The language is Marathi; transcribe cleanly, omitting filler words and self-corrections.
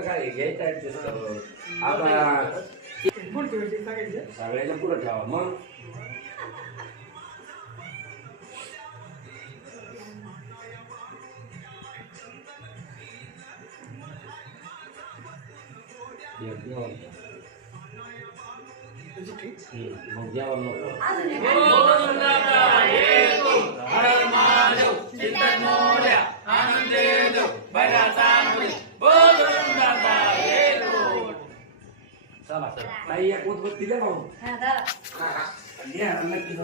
काय घ्यायचं सगळ्याच्या पुढे ठेवा मग मग जेवण नको चला ताई एक उदबत्ती द्या भाऊ नक्की